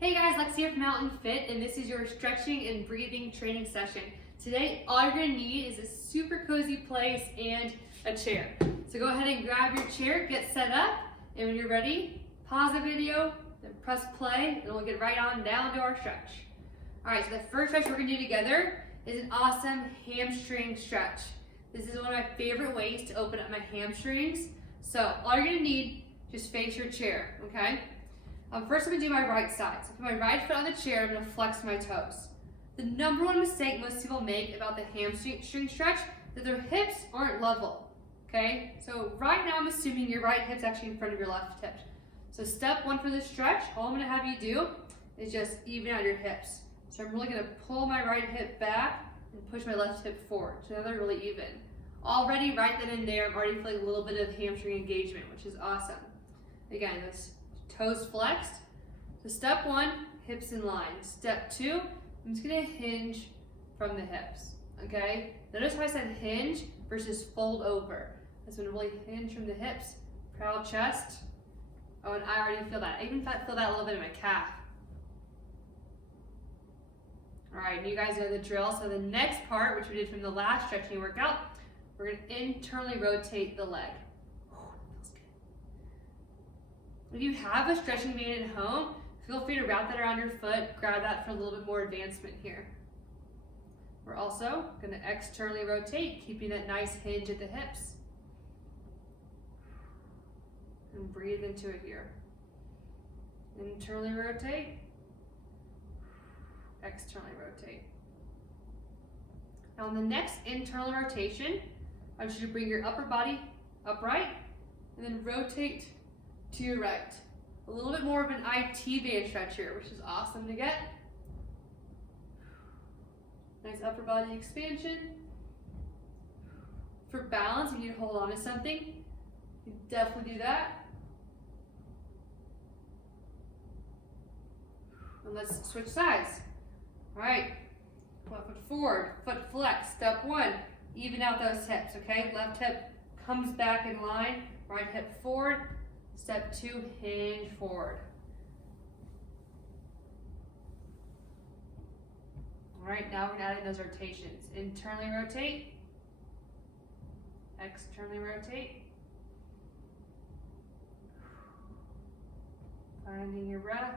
Hey guys, Lex here from Mountain Fit, and this is your stretching and breathing training session. Today, all you're gonna need is a super cozy place and a chair. So go ahead and grab your chair, get set up, and when you're ready, pause the video, then press play, and we'll get right on down to our stretch. All right, so the first stretch we're gonna do together is an awesome hamstring stretch. This is one of my favorite ways to open up my hamstrings. So all you're gonna need, just face your chair, okay? First I'm gonna do my right side. So put my right foot on the chair, I'm gonna flex my toes. The number one mistake most people make about the hamstring stretch is that their hips aren't level, okay? So right now I'm assuming your right hip's actually in front of your left hip. So step one for this stretch, all I'm gonna have you do is just even out your hips. So I'm really gonna pull my right hip back and push my left hip forward, so now they're really even. Already right then and there, I'm already feeling a little bit of hamstring engagement, which is awesome. Again, this toes flexed. So step one, hips in line. Step two, I'm just gonna hinge from the hips, okay? Notice how I said hinge versus fold over. That's when really hinge from the hips, proud chest. Oh, and I already feel that. I even feel that a little bit in my calf. All right, you guys know the drill. So the next part, which we did from the last stretching workout, we're gonna internally rotate the leg. If you have a stretching band at home, feel free to wrap that around your foot, grab that for a little bit more advancement here. We're also going to externally rotate, keeping that nice hinge at the hips. And breathe into it here. Internally rotate, externally rotate. Now on the next internal rotation, I want you to bring your upper body upright and then rotate to your right. A little bit more of an IT band stretch here, which is awesome to get. Nice upper body expansion. For balance, if you need to hold on to something, you can definitely do that. And let's switch sides. All right, one foot forward, foot flex. Step one, even out those hips, okay? Left hip comes back in line, right hip forward. Step two, hinge forward. All right, now we're gonna add in those rotations. Internally rotate, externally rotate. Finding your breath.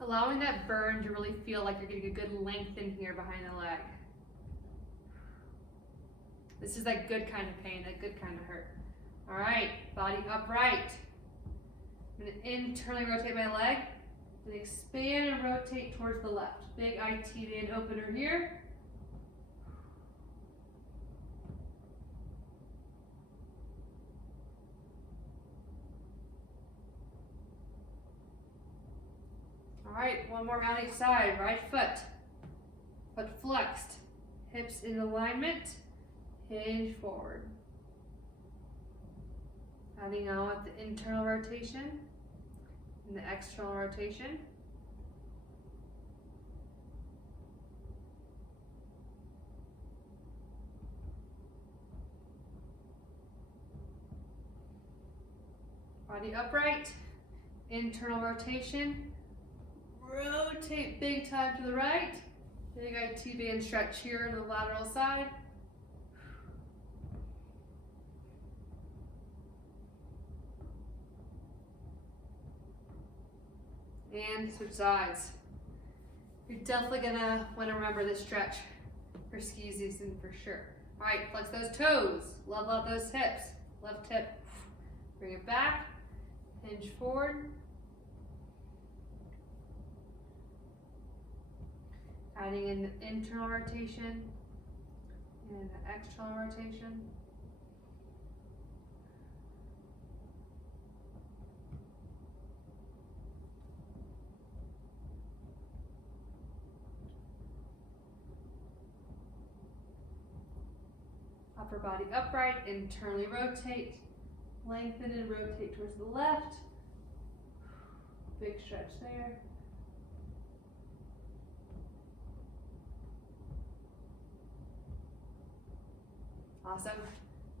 Allowing that burn to really feel like you're getting a good length in here behind the leg. This is that good kind of pain, that good kind of hurt. All right, body upright. I'm gonna internally rotate my leg and expand and rotate towards the left. Big IT band opener here. All right, one more on each side. Right foot flexed, hips in alignment, hinge forward. Adding on with the internal rotation and the external rotation. Body upright, internal rotation. Rotate big time to the right. Big IT band stretch here on the lateral side. And switch sides. You're definitely gonna want to remember this stretch for ski season for sure. All right, flex those toes, level out those hips. Left hip, bring it back, hinge forward. Adding in the internal rotation and the external rotation. Upper body upright, internally rotate, lengthen and rotate towards the left. Big stretch there. Awesome.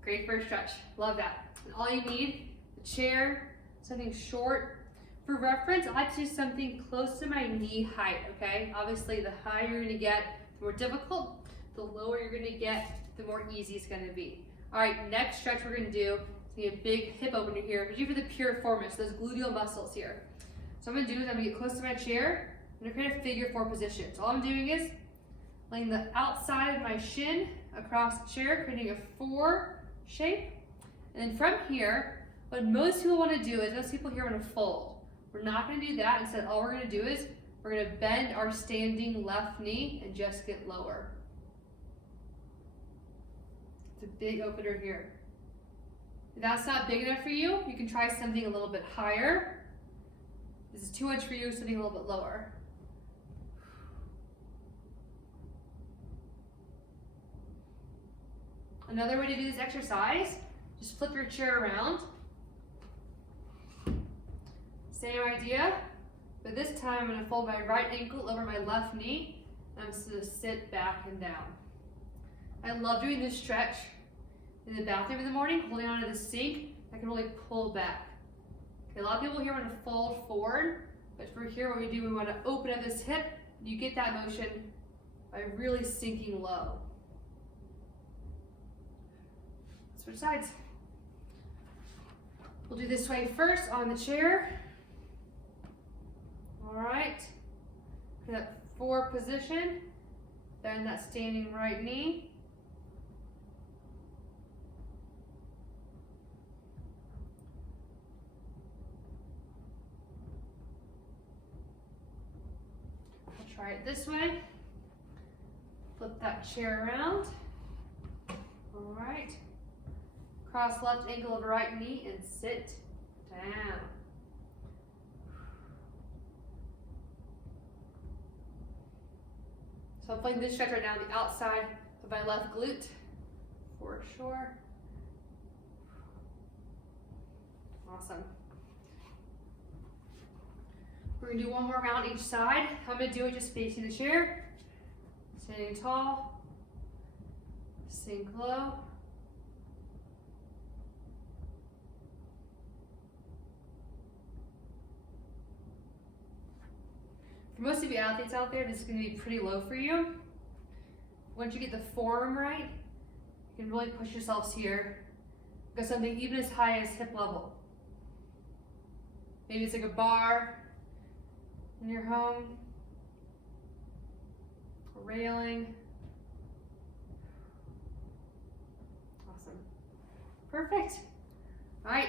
Great first stretch. Love that. And all you need, a chair, something short. For reference, I like to do something close to my knee height, okay? Obviously, the higher you're gonna get, the more difficult. The lower you're gonna get, the more easy it's gonna be. All right, next stretch we're gonna do, it's gonna be a big hip opener here, especially for the piriformis, those gluteal muscles here. So what I'm gonna do is I'm gonna get close to my chair. I'm gonna create a figure 4 position. So all I'm doing is laying the outside of my shin across the chair, creating a 4 shape. And then from here, what most people wanna do is, most people here wanna fold. We're not gonna do that. Instead, all we're gonna do is, we're gonna bend our standing left knee and just get lower. It's a big opener here. If that's not big enough for you, you can try something a little bit higher. This is too much for you, something a little bit lower. Another way to do this exercise, just flip your chair around. Same idea, but this time I'm gonna fold my right ankle over my left knee, and I'm just gonna sit back and down. I love doing this stretch in the bathroom in the morning, holding onto the sink. I can really pull back. Okay, a lot of people here want to fold forward, but for here what we do, we want to open up this hip. You get that motion by really sinking low. Switch sides. We'll do this way first on the chair. All right, that 4 position, bend that standing right knee. I'll try it this way. Flip that chair around. All right, cross left ankle over right knee and sit down. So I'm playing this stretch right now on the outside of my left glute, for sure. Awesome. We're gonna do one more round each side. I'm gonna do it just facing the chair, standing tall, sink low. For most of you athletes out there, this is going to be pretty low for you. Once you get the form right, you can really push yourselves here. Go something even as high as hip level. Maybe it's like a bar in your home, a railing. Awesome. Perfect. All right,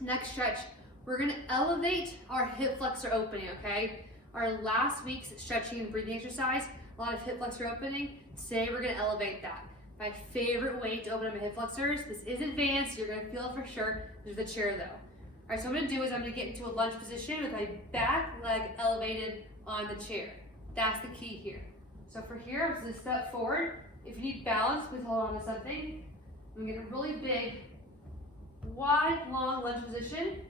next stretch. We're going to elevate our hip flexor opening, okay? Our last week's stretching and breathing exercise, a lot of hip flexor opening. Today we're gonna elevate that. My favorite way to open up my hip flexors, this is advanced, you're gonna feel it for sure. There's the chair though. All right, so what I'm gonna do is I'm gonna get into a lunge position with my back leg elevated on the chair. That's the key here. So for here, I'm just gonna step forward. If you need balance, please hold on to something. I'm gonna get a really big, wide, long lunge position.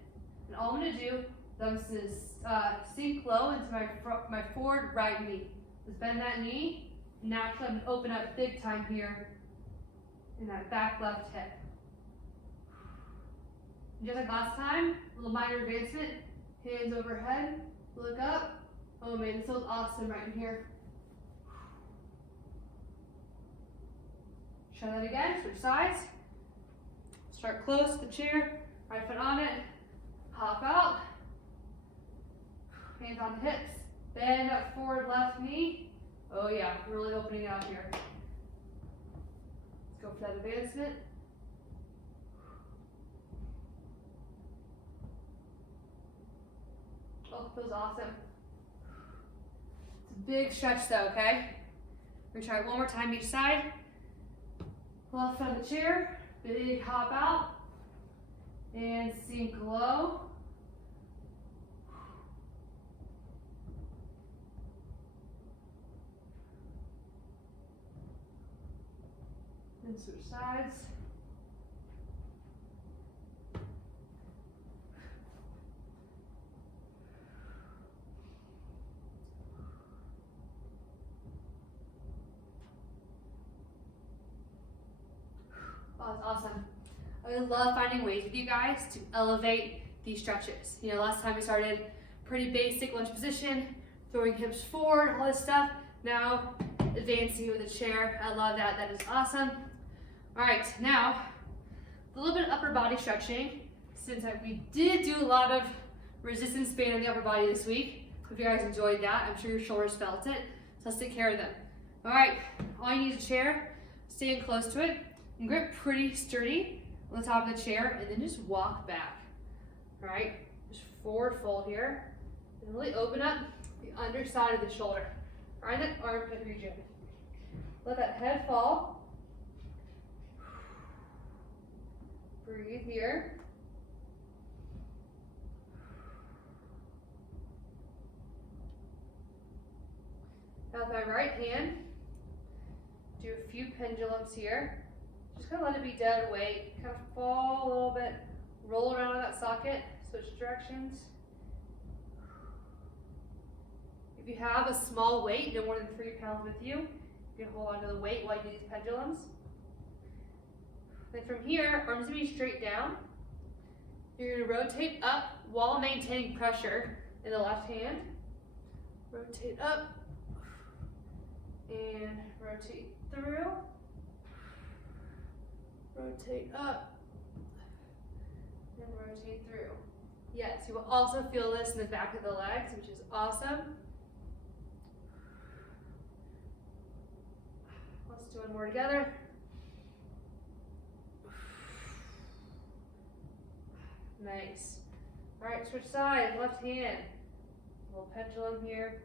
And all I'm gonna do is I'm just gonna sink low into my forward right knee. Just bend that knee. Naturally, I'm gonna open up big time here in that back left hip. And just like last time, a little minor advancement. Hands overhead, look up. Oh man, this feels awesome right in here. Try that again, switch sides. Start close to the chair, right foot on it. Hop out. Hands on hips, bend up forward left knee. Oh yeah, really opening it out here. Let's go for that advancement. Oh, feels awesome. It's a big stretch though, okay? We're gonna try it one more time each side. Left foot on the chair, big hop out, and sink low. And switch sides. I love finding ways with you guys to elevate these stretches. You know, last time we started pretty basic lunge position, throwing hips forward, all this stuff. Now, advancing with a chair. I love that, that is awesome. All right, now, a little bit of upper body stretching. Since we did do a lot of resistance band on the upper body this week. If you guys enjoyed that, I'm sure your shoulders felt it. So let's take care of them. All right, all you need is a chair, stand close to it, and grip pretty sturdy on the top of the chair, and then just walk back. All right, just forward fold here, and really open up the underside of the shoulder. Find that armpit region. Let that head fall. Breathe here. Now with my right hand, do a few pendulums here. Just kind of let it be dead weight. Kind of fall a little bit, roll around in that socket, switch directions. If you have a small weight, no more than 3 pounds with you, you can hold on to the weight while you do these pendulums. Then from here, arms gonna be straight down. You're gonna rotate up while maintaining pressure in the left hand. Rotate up and rotate through. Rotate up and rotate through. Yes, you will also feel this in the back of the legs, which is awesome. Let's do one more together. Nice. All right, switch sides, left hand. A little pendulum here.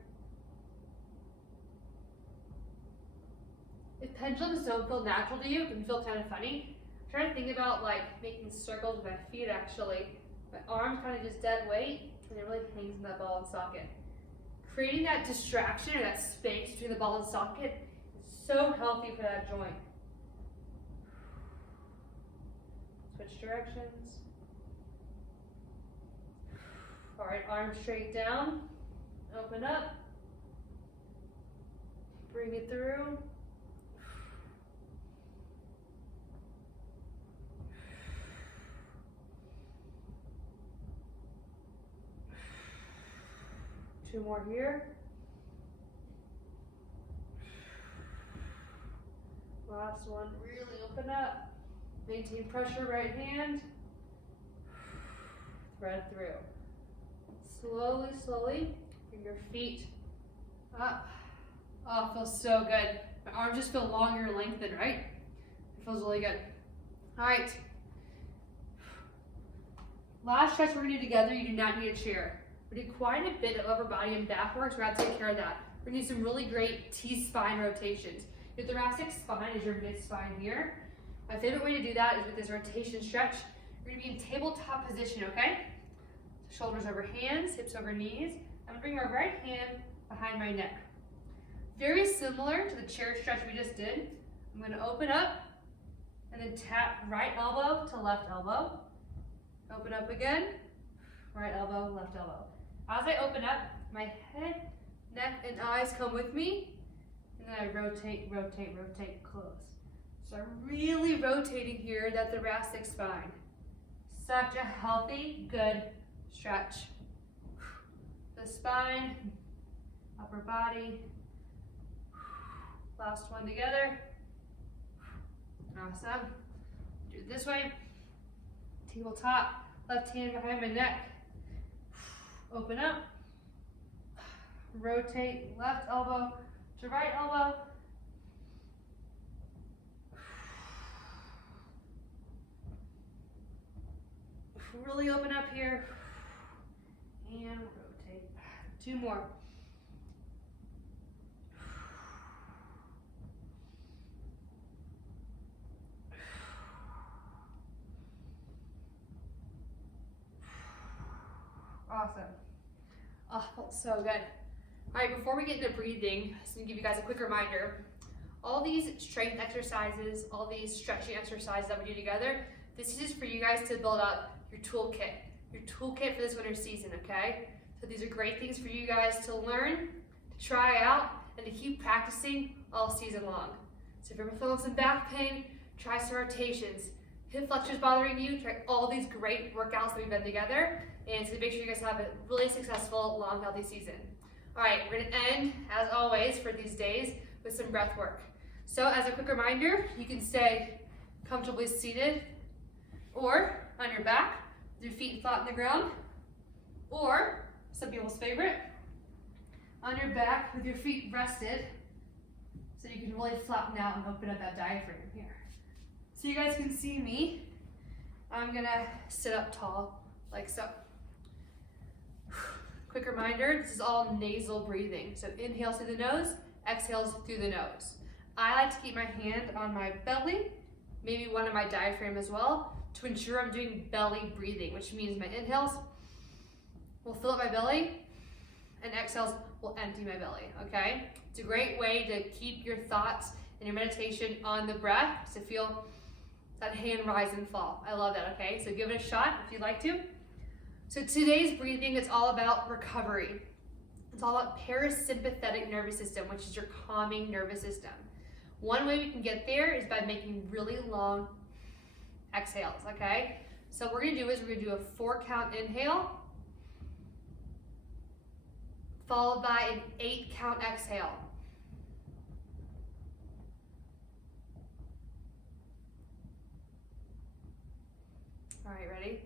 If pendulums don't feel natural to you, it can feel kind of funny. I'm trying to think about like making circles with my feet actually. My arms kind of just dead weight, and it really hangs in that ball and socket. Creating that distraction or that space between the ball and socket is so healthy for that joint. Switch directions. All right, arms straight down, open up, bring it through. Two more here. Last one, really open up. Maintain pressure, right hand. Thread through. Slowly, slowly, bring your feet up. Oh, it feels so good. My arms just feel longer and lengthened, right? It feels really good. All right. Last stretch we're gonna do together, you do not need a chair. We do quite a bit of upper body and back work, so we're gonna take care of that. We're gonna do some really great T-spine rotations. Your thoracic spine is your mid-spine here. My favorite way to do that is with this rotation stretch. You're gonna be in tabletop position, okay? Shoulders over hands, hips over knees. I'm gonna bring my right hand behind my neck. Very similar to the chair stretch we just did. I'm gonna open up and then tap right elbow to left elbow. Open up again, right elbow, left elbow. As I open up, my head, neck, and eyes come with me, and then I rotate, rotate, rotate, close. So I'm really rotating here that thoracic spine. Such a healthy, good stretch. The spine, upper body. Last one together. Awesome. Do it this way. Tabletop, left hand behind my neck. Open up. Rotate left elbow to right elbow. Really open up here. And rotate. Two more. Awesome. Oh, felt so good. All right, before we get into breathing, just gonna give you guys a quick reminder. All these strength exercises, all these stretching exercises that we do together, this is just for you guys to build up your toolkit for this winter season, okay? So these are great things for you guys to learn, to try out, and to keep practicing all season long. So if you're feeling some back pain, try some rotations. hip flexors bothering you, try all these great workouts that we've done together, and to make sure you guys have a really successful, long, healthy season. All right, we're gonna end, as always, for these days with some breath work. So as a quick reminder, you can stay comfortably seated or on your back with your feet flat on the ground, or some people's favorite, on your back with your feet rested so you can really flatten out and open up that diaphragm here. So you guys can see me. I'm gonna sit up tall like so. Quick reminder, this is all nasal breathing. So inhales through the nose, exhales through the nose. I like to keep my hand on my belly, maybe one on my diaphragm as well, to ensure I'm doing belly breathing, which means my inhales will fill up my belly and exhales will empty my belly, okay? It's a great way to keep your thoughts and your meditation on the breath, to feel that hand rise and fall. I love that, okay? So give it a shot if you'd like to. So today's breathing is all about recovery. It's all about parasympathetic nervous system, which is your calming nervous system. One way we can get there is by making really long exhales, okay? So what we're gonna do is we're gonna do a 4-count inhale, followed by an 8-count exhale. All right, ready?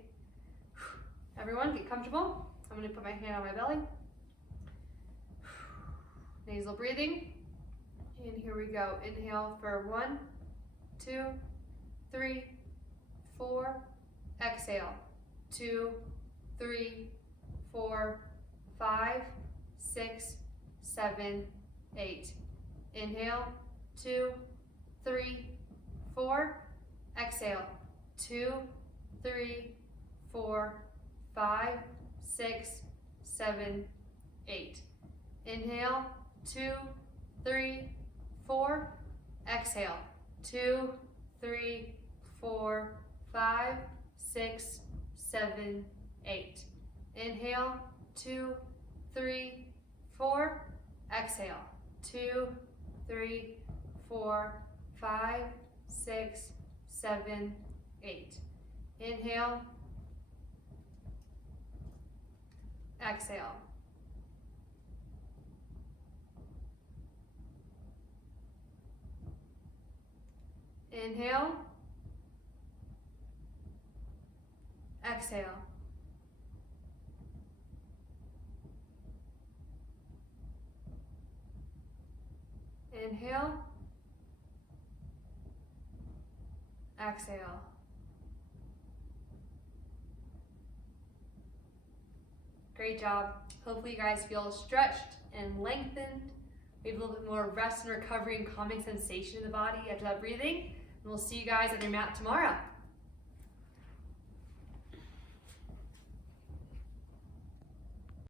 Everyone, get comfortable. I'm gonna put my hand on my belly. Nasal breathing. And here we go. Inhale for 1, 2, 3, 4. Exhale. 2, 3, 4, 5, 6, 7, 8. Inhale. 2, 3, 4. Exhale. 2, 3, 4, 5, 6, 7, 8. Inhale. 2, 3, 4. Exhale. 2, 3, 4, 5, 6, 7, 8. Inhale. 2, 3, 4. Exhale. 2, 3, 4, 5, 6, 7, 8. Inhale. Exhale. Inhale. Exhale. Inhale. Exhale. Great job. Hopefully you guys feel stretched and lengthened. Maybe a little bit more rest and recovery and calming sensation in the body after that breathing. And we'll see you guys on your mat tomorrow.